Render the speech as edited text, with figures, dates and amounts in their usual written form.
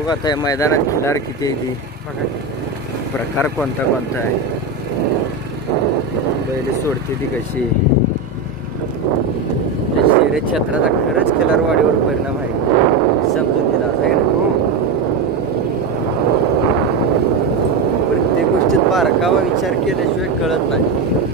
बघ आता या मैदानात खिलार किती आहे ती प्रकार कोणता कोणता आहे बैल सोडते ती कशी त्या शर्यत क्षेत्राचा खरंच खिलारवाडीवर परिणाम आहे समजून दिला आहे ना प्रत्येक गोष्टीत बारकावा विचार केल्याशिवाय कळत नाही